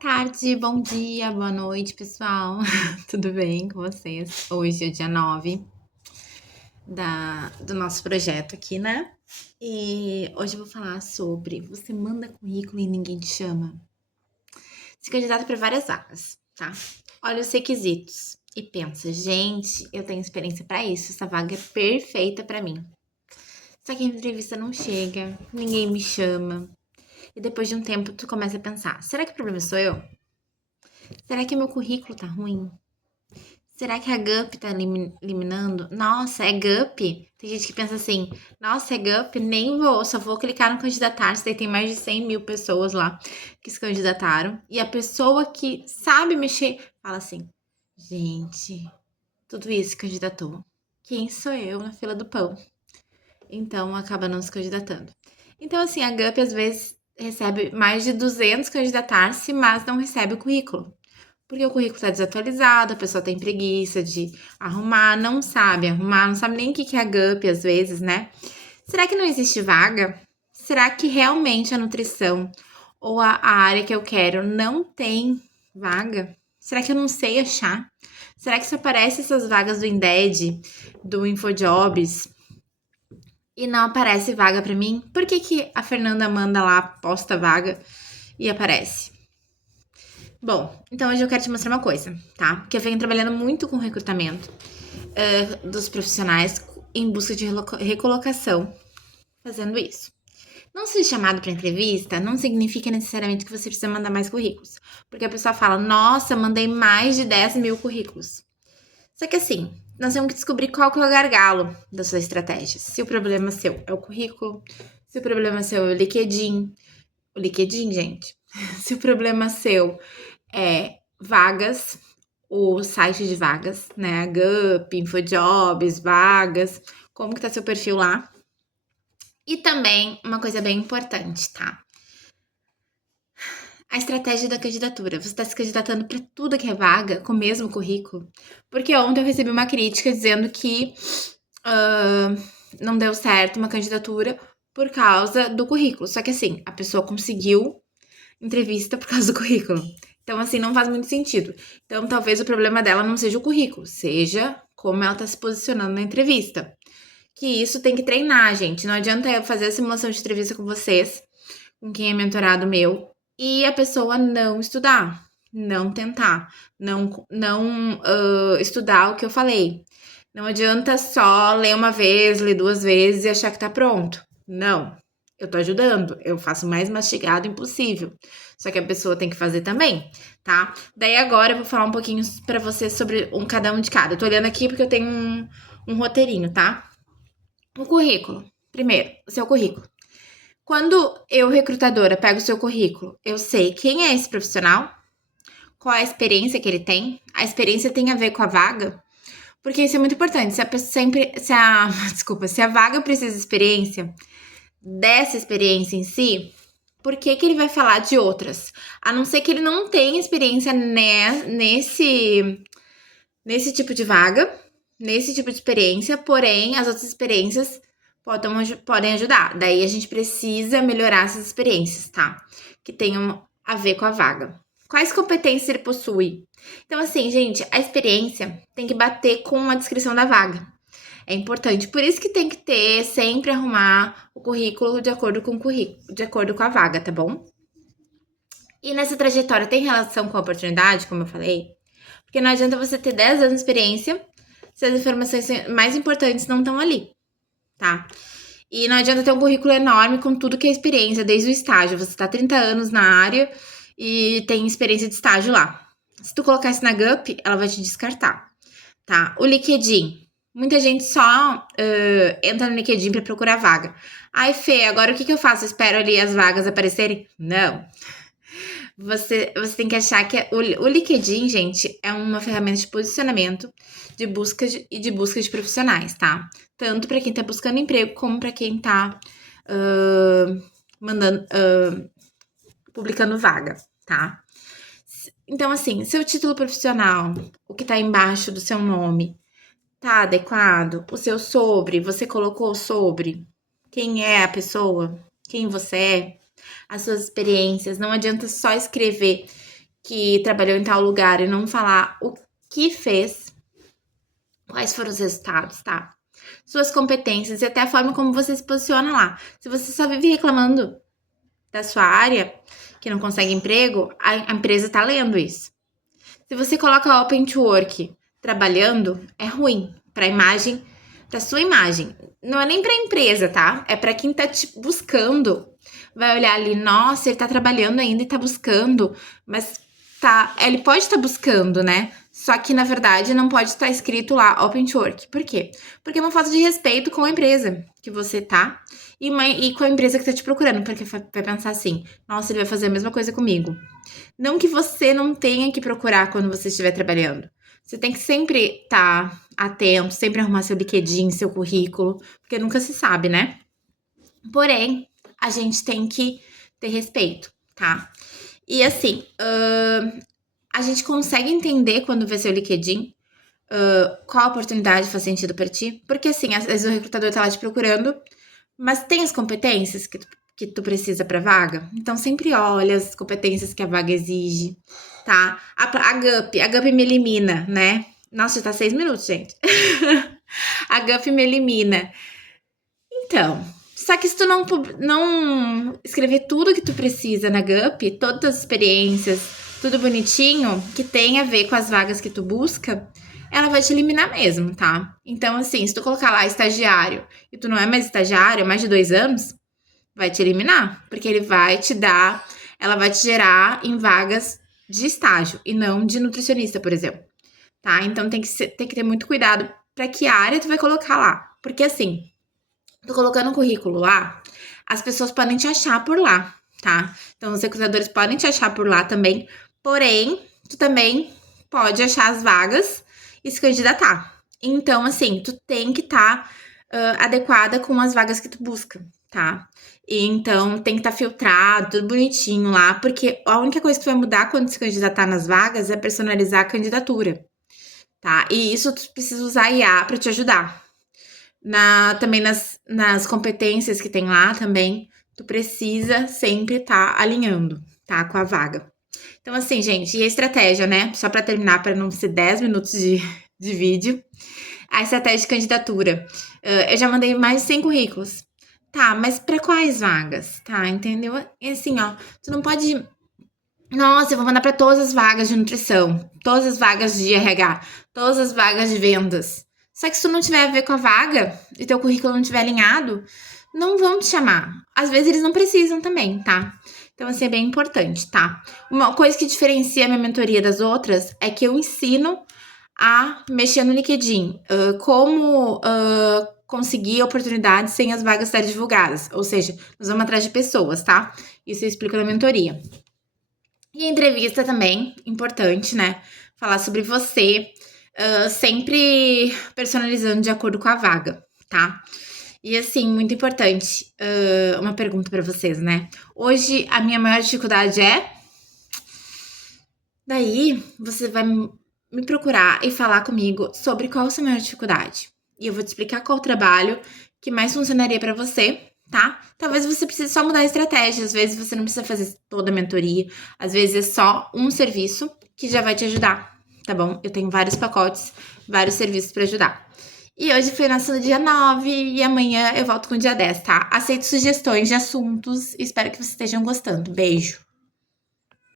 tarde, bom dia, boa noite, pessoal. Tudo bem com vocês? Hoje é o dia 9 do nosso projeto aqui, né? E hoje eu vou falar sobre você manda currículo e ninguém te chama. Se candidata para várias vagas, tá? Olha os requisitos e pensa, gente, eu tenho experiência para isso, essa vaga é perfeita para mim. Só que a entrevista não chega, ninguém me chama. E depois de um tempo tu começa a pensar, será que o problema sou eu? Será que meu currículo tá ruim? Será que a Gup tá eliminando? Nossa, é Gup? Tem gente que pensa assim, nossa, é Gup? Nem vou, só vou clicar no candidatar-se. Daí tem mais de 100 mil pessoas lá que se candidataram. E a pessoa que sabe mexer fala assim, gente, tudo isso se candidatou. Quem sou eu na fila do pão? Então acaba não se candidatando. Então, assim, a Gup às vezes recebe mais de 200 candidatar-se, mas não recebe o currículo. Porque o currículo está desatualizado, a pessoa tem preguiça de arrumar, não sabe arrumar, não sabe nem o que é a GUP às vezes, né? Será que não existe vaga? Será que realmente a nutrição ou a área que eu quero não tem vaga? Será que eu não sei achar? Será que só aparecem essas vagas do Indeed, do InfoJobs e não aparece vaga para mim? Por que a Fernanda manda lá, posta vaga e aparece? Bom, então hoje eu quero te mostrar uma coisa, tá? Porque eu venho trabalhando muito com recrutamento dos profissionais em busca de recolocação, fazendo isso. Não ser chamado para entrevista não significa necessariamente que você precisa mandar mais currículos. Porque a pessoa fala, nossa, mandei mais de 10 mil currículos. Só que assim, nós temos que descobrir qual que é o gargalo da sua estratégia. Se o problema seu é o currículo, se o problema seu é o LinkedIn, gente. Se o problema seu é vagas, o site de vagas, né? Gup, InfoJobs, vagas, como que tá seu perfil lá. E também uma coisa bem importante, tá? A estratégia da candidatura. Você está se candidatando para tudo que é vaga com o mesmo currículo? Porque ontem eu recebi uma crítica dizendo que não deu certo uma candidatura por causa do currículo. Só que assim, a pessoa conseguiu entrevista por causa do currículo. Então, assim, não faz muito sentido. Então, talvez o problema dela não seja o currículo, seja como ela tá se posicionando na entrevista. Que isso tem que treinar, gente. Não adianta eu fazer a simulação de entrevista com vocês, com quem é mentorado meu, e a pessoa não estudar, não tentar, não estudar o que eu falei. Não adianta só ler uma vez, ler duas vezes e achar que tá pronto. Não. Eu tô ajudando, eu faço o mais mastigado impossível. Só que a pessoa tem que fazer também, tá? Daí agora eu vou falar um pouquinho pra vocês sobre cada um de cada. Eu tô olhando aqui porque eu tenho um roteirinho, tá? O currículo. Primeiro, o seu currículo. Quando eu, recrutadora, pego o seu currículo, eu sei quem é esse profissional, qual é a experiência que ele tem. A experiência tem a ver com a vaga, porque isso é muito importante. Se a pessoa sempre, desculpa, se a vaga precisa de experiência, dessa experiência em si, por que ele vai falar de outras? A não ser que ele não tenha experiência nesse tipo de vaga, nesse tipo de experiência, porém as outras experiências podem ajudar. Daí a gente precisa melhorar essas experiências, tá? Que tenham a ver com a vaga. Quais competências ele possui? Então, assim, gente, a experiência tem que bater com a descrição da vaga. É importante. Por isso que tem que ter, sempre arrumar o currículo de acordo com de acordo com a vaga, tá bom? E nessa trajetória tem relação com a oportunidade, como eu falei? Porque não adianta você ter 10 anos de experiência se as informações mais importantes não estão ali, tá? E não adianta ter um currículo enorme com tudo que é experiência, desde o estágio. Você tá 30 anos na área e tem experiência de estágio lá. Se tu colocar isso na GUP, ela vai te descartar, tá? O LinkedIn. Muita gente só entra no LinkedIn para procurar vaga. Ai, Fê, agora o que eu faço? Eu espero ali as vagas aparecerem? Não. Você tem que achar que o LinkedIn, gente, é uma ferramenta de posicionamento de busca de profissionais, tá? Tanto para quem tá buscando emprego, como para quem tá publicando vaga, tá? Então, assim, seu título profissional, o que tá embaixo do seu nome, tá adequado? O seu sobre, você colocou sobre? Quem é a pessoa? Quem você é? As suas experiências. Não adianta só escrever que trabalhou em tal lugar e não falar o que fez, quais foram os resultados, tá? Suas competências e até a forma como você se posiciona lá. Se você só vive reclamando da sua área, que não consegue emprego, a empresa tá lendo isso. Se você coloca open to work trabalhando, é ruim para a imagem, para sua imagem. Não é nem para a empresa, tá? É para quem tá te buscando. Vai olhar ali, nossa, ele tá trabalhando ainda e tá buscando, mas tá, ele pode estar buscando, né? Só que na verdade não pode estar escrito lá open to work. Por quê? Porque é uma falta de respeito com a empresa que você tá e com a empresa que tá te procurando, porque vai pensar assim: nossa, ele vai fazer a mesma coisa comigo. Não que você não tenha que procurar quando você estiver trabalhando. Você tem que sempre estar atento, sempre arrumar seu LinkedIn, seu currículo, porque nunca se sabe, né? Porém, a gente tem que ter respeito, tá? E assim, a gente consegue entender quando vê seu LinkedIn, qual oportunidade faz sentido para ti, porque assim, às vezes o recrutador tá lá te procurando, mas tem as competências que tu precisa pra vaga? Então sempre olha as competências que a vaga exige, tá? A GUP me elimina, né? Nossa, já tá 6 minutos, gente. A GUP me elimina. Então, só que se tu não escrever tudo que tu precisa na GUP, todas as experiências, tudo bonitinho, que tem a ver com as vagas que tu busca, ela vai te eliminar mesmo, tá? Então, assim, se tu colocar lá estagiário e tu não é mais estagiário há mais de 2 anos, vai te eliminar, porque ele vai te dar, ela vai te gerar em vagas de estágio e não de nutricionista, por exemplo, tá? Então tem que ter muito cuidado para que área tu vai colocar lá, porque assim, tu colocando um currículo lá, as pessoas podem te achar por lá, tá? Então os recrutadores podem te achar por lá também, porém, tu também pode achar as vagas e se candidatar. Então, assim, tu tem que estar adequada com as vagas que tu busca, tá? E então tem que estar filtrado, tudo bonitinho lá, porque a única coisa que tu vai mudar quando se candidatar nas vagas é personalizar a candidatura, tá? E isso tu precisa usar a IA para te ajudar. Também nas competências que tem lá também, tu precisa sempre estar alinhando, tá? Com a vaga. Então, assim, gente, e a estratégia, né? Só para terminar, para não ser 10 minutos de vídeo. A estratégia de candidatura. Eu já mandei mais de 100 currículos. Tá, mas para quais vagas? Tá, entendeu? E assim, ó, tu não pode. Nossa, eu vou mandar para todas as vagas de nutrição, todas as vagas de RH, todas as vagas de vendas. Só que se tu não tiver a ver com a vaga e teu currículo não estiver alinhado, não vão te chamar. Às vezes eles não precisam também, tá? Então, assim, é bem importante, tá? Uma coisa que diferencia a minha mentoria das outras é que eu ensino a mexer no LinkedIn, como conseguir oportunidades sem as vagas estarem divulgadas. Ou seja, nós vamos atrás de pessoas, tá? Isso eu explico na mentoria. E a entrevista também, importante, né? Falar sobre você, sempre personalizando de acordo com a vaga, tá? E assim, muito importante, uma pergunta para vocês, né? Hoje a minha maior dificuldade é. Daí você vai me procurar e falar comigo sobre qual a sua maior dificuldade. E eu vou te explicar qual o trabalho que mais funcionaria para você, tá? Talvez você precise só mudar a estratégia, às vezes você não precisa fazer toda a mentoria, às vezes é só um serviço que já vai te ajudar, tá bom? Eu tenho vários pacotes, vários serviços para ajudar. E hoje foi nosso dia 9 e amanhã eu volto com o dia 10, tá? Aceito sugestões de assuntos, espero que vocês estejam gostando. Beijo!